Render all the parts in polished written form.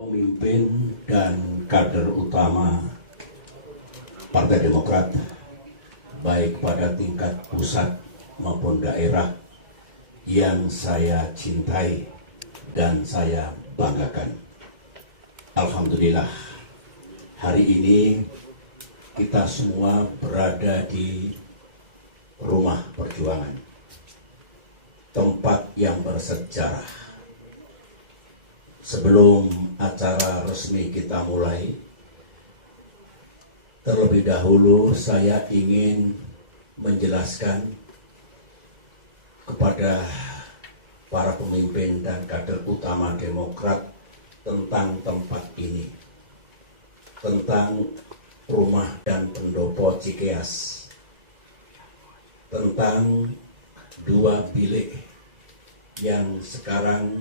Pemimpin dan kader utama Partai Demokrat, baik pada tingkat pusat maupun daerah, yang saya cintai dan saya banggakan. Alhamdulillah, hari ini kita semua berada di rumah perjuangan, tempat yang bersejarah. Sebelum acara resmi kita mulai, terlebih dahulu saya ingin menjelaskan kepada para pemimpin dan kader utama Demokrat tentang tempat ini, tentang rumah dan pendopo Cikeas, tentang 2 bilik yang sekarang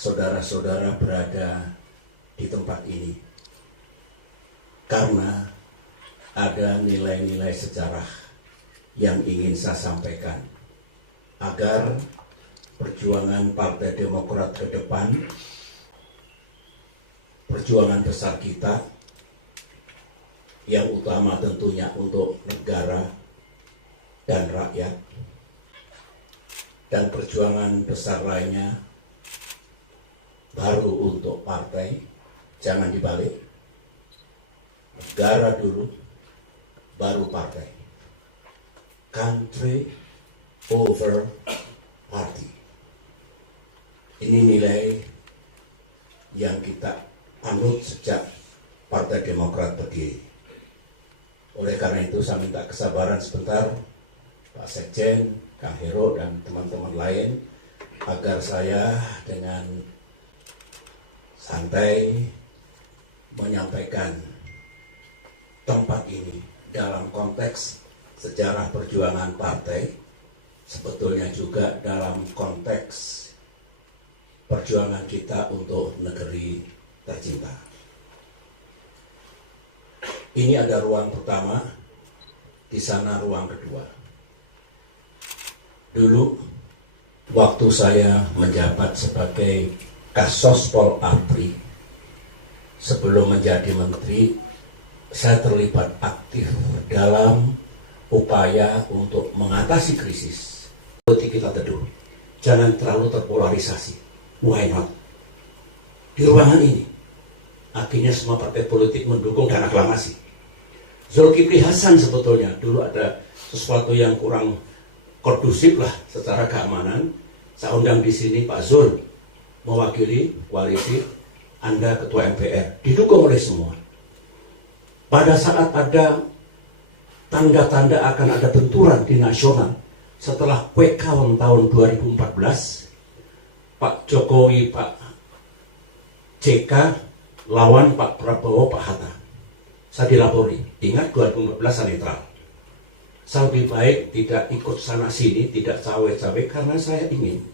saudara-saudara berada di tempat ini, karena ada nilai-nilai sejarah yang ingin saya sampaikan agar perjuangan Partai Demokrat ke depan, perjuangan besar kita yang utama tentunya untuk negara dan rakyat, dan perjuangan besar lainnya baru untuk partai. Jangan dibalik, negara dulu baru partai. Country over party. Ini nilai yang kita anut sejak Partai Demokrat berdiri. Oleh karena itu saya minta kesabaran sebentar Pak Sekjen, Kang Hero dan teman-teman lain, agar saya dengan santai menyampaikan tempat ini dalam konteks sejarah perjuangan partai, sebetulnya juga dalam konteks perjuangan kita untuk negeri tercinta. Ini ada ruang pertama, di sana ruang kedua. Dulu waktu saya menjabat sebagai Kasospol APRI, sebelum menjadi menteri, saya terlibat aktif dalam upaya untuk mengatasi krisis. Politik kita teduh, jangan terlalu terpolarisasi. Why not? Di ruangan ini, akhirnya semua partai politik mendukung dan aklamasi. Zulkifli Hasan sebetulnya dulu ada sesuatu yang kurang kondusif lah secara keamanan. Saya undang di sini Pak Zul, mewakili koalisi, Anda ketua MPR, didukung oleh semua. Pada saat ada tanda-tanda akan ada benturan di nasional, setelah quick count tahun 2014, Pak Jokowi, Pak JK lawan Pak Prabowo, Pak Hatta. Saya dilapori, ingat 2014 saya netral. Saya lebih baik tidak ikut sana sini, tidak cawe-cawe, karena saya ingin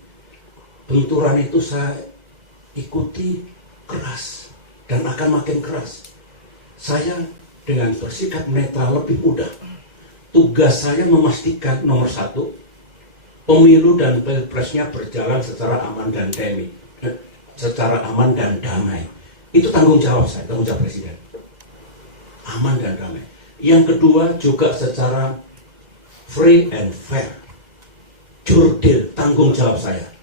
benturan itu saya ikuti keras dan akan makin keras. Saya dengan bersikap netral lebih mudah. Tugas saya memastikan nomor 1, pemilu dan pilpresnya berjalan secara aman dan damai. Itu tanggung jawab saya, tanggung jawab presiden. Aman dan damai. Yang kedua juga secara free and fair. Jurdil, tanggung jawab saya.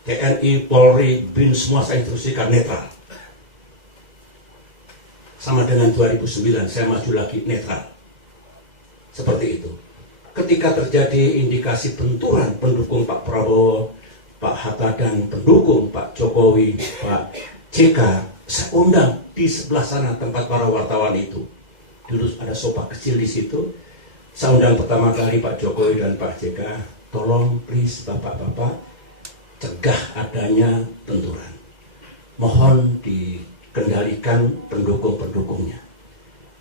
TNI, Polri, BIN, semua saya instruksikan netral. Sama dengan 2009, saya maju lagi netral. Seperti itu. Ketika terjadi indikasi benturan pendukung Pak Prabowo, Pak Hatta, dan pendukung Pak Jokowi, Pak JK, saya undang di sebelah sana tempat para wartawan itu. Dulu ada sofa kecil di situ. Saya undang pertama kali Pak Jokowi dan Pak JK, tolong please bapak-bapak, cegah adanya benturan. Mohon dikendalikan pendukung-pendukungnya.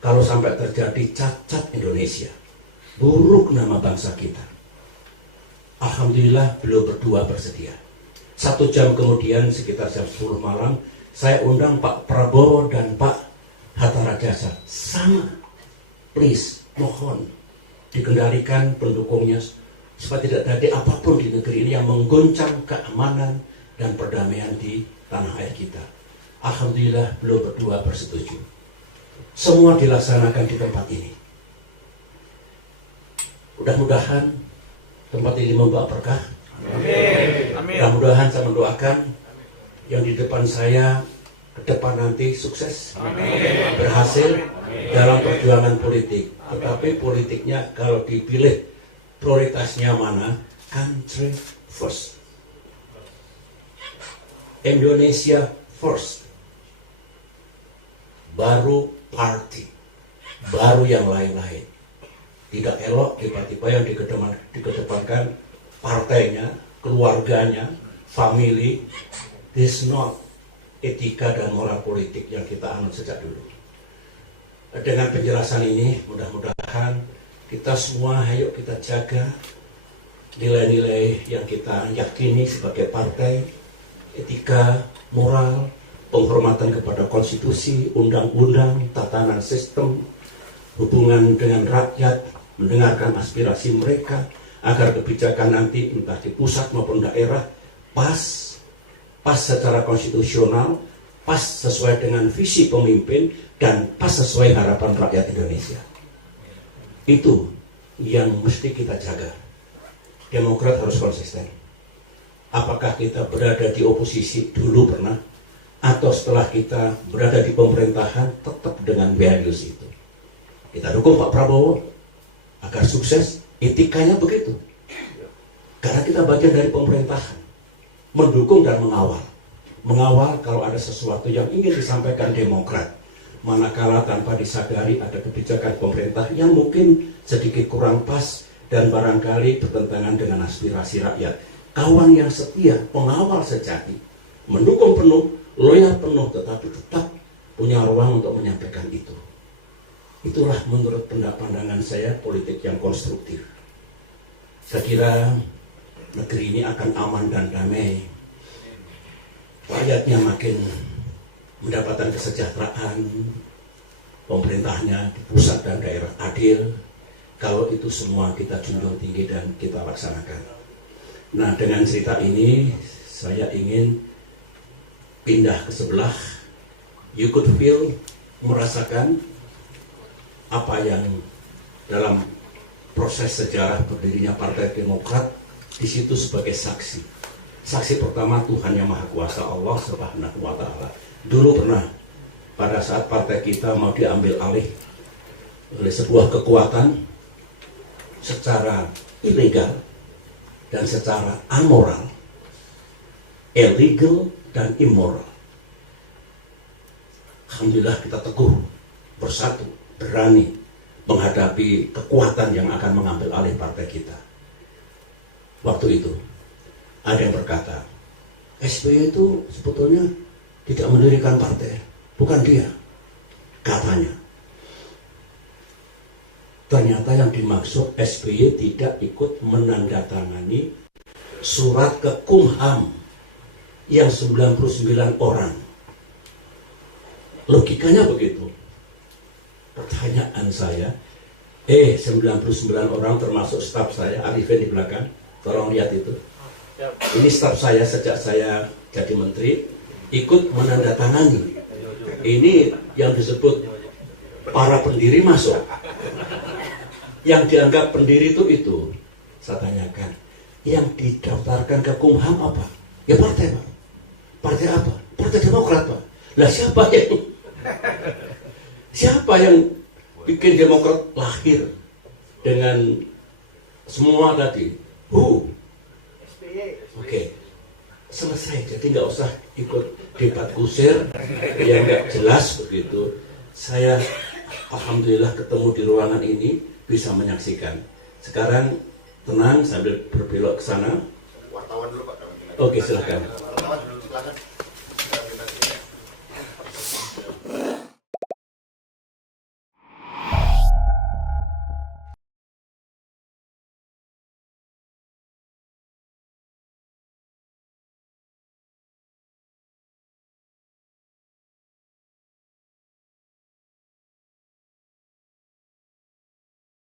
Kalau sampai terjadi cacat Indonesia, buruk nama bangsa kita. Alhamdulillah beliau berdua bersedia. 1 jam kemudian sekitar jam 10 malam, saya undang Pak Prabowo dan Pak Hatta Rajasa. Sama, please, mohon dikendalikan pendukungnya supaya tidak terjadi apapun di negeri ini yang menggoncang keamanan dan perdamaian di tanah air kita. Alhamdulillah beliau berdua bersetuju. Semua dilaksanakan di tempat ini. Mudah-mudahan tempat ini membawa berkah. Amin. Mudah-mudahan saya mendoakan yang di depan saya ke depan nanti sukses, amin, berhasil, amin, dalam perjuangan politik. Tetapi politiknya kalau dipilih prioritasnya mana? Country first, Indonesia first, baru party, baru yang lain-lain. Tidak elok tiba-tiba yang dikedepankan partainya, keluarganya, family. This is not etika dan moral politik yang kita anut sejak dulu. Dengan penjelasan ini, mudah-mudahan kita semua, ayo kita jaga nilai-nilai yang kita yakini sebagai partai, etika, moral, penghormatan kepada konstitusi, undang-undang, tatanan sistem, hubungan dengan rakyat, mendengarkan aspirasi mereka, agar kebijakan nanti entah di pusat maupun daerah pas secara konstitusional, pas sesuai dengan visi pemimpin, dan pas sesuai harapan rakyat Indonesia. Itu yang mesti kita jaga. Demokrat harus konsisten. Apakah kita berada di oposisi dulu pernah, atau setelah kita berada di pemerintahan tetap dengan values itu. Kita dukung Pak Prabowo agar sukses, etikanya begitu. Karena kita bagian dari pemerintahan, mendukung dan mengawal. Mengawal kalau ada sesuatu yang ingin disampaikan Demokrat, manakala tanpa disadari ada kebijakan pemerintah yang mungkin sedikit kurang pas dan barangkali bertentangan dengan aspirasi rakyat. Kawan yang setia, pengawal sejati, mendukung penuh, loyal penuh, tetapi tetap punya ruang untuk menyampaikan itu. Itulah menurut pandangan saya politik yang konstruktif. Saya kira negeri ini akan aman dan damai. Rakyatnya makin mendapatkan kesejahteraan, pemerintahnya di pusat dan daerah adil. Kalau itu semua kita junjung tinggi dan kita laksanakan. Nah, dengan cerita ini saya ingin pindah ke sebelah. You could feel, merasakan apa yang dalam proses sejarah berdirinya Partai Demokrat di situ sebagai saksi. Saksi pertama Tuhan Yang Maha Kuasa, Allah Subhanahu wa Ta'ala. Dulu pernah pada saat partai kita mau diambil alih oleh sebuah kekuatan secara ilegal dan secara amoral, illegal dan immoral. Alhamdulillah kita teguh, bersatu, berani menghadapi kekuatan yang akan mengambil alih partai kita. Waktu itu ada yang berkata, SBY itu sebetulnya tidak mendirikan partai, bukan dia, katanya. Ternyata yang dimaksud SBY tidak ikut menandatangani surat ke Kumham yang 99 orang. Logikanya begitu. Pertanyaan saya, 99 orang termasuk staf saya, Arifin di belakang, tolong lihat itu. Ini staf saya sejak saya jadi menteri, ikut menandatangani. Ini yang disebut para pendiri masuk. Yang dianggap pendiri itu. Saya tanyakan, yang didaftarkan ke Kumham apa? Ya partai, Pak. Partai apa? Partai Demokrat, Pak. Lah siapa yang bikin Demokrat lahir dengan semua tadi? Oke. Selesai, jadi nggak usah ikut debat kusir yang nggak jelas begitu. Saya alhamdulillah ketemu di ruangan ini bisa menyaksikan. Sekarang tenang sambil berbelok ke sana. Wartawan dulu Pak. Oke, silakan. Wartawan dulu, silakan.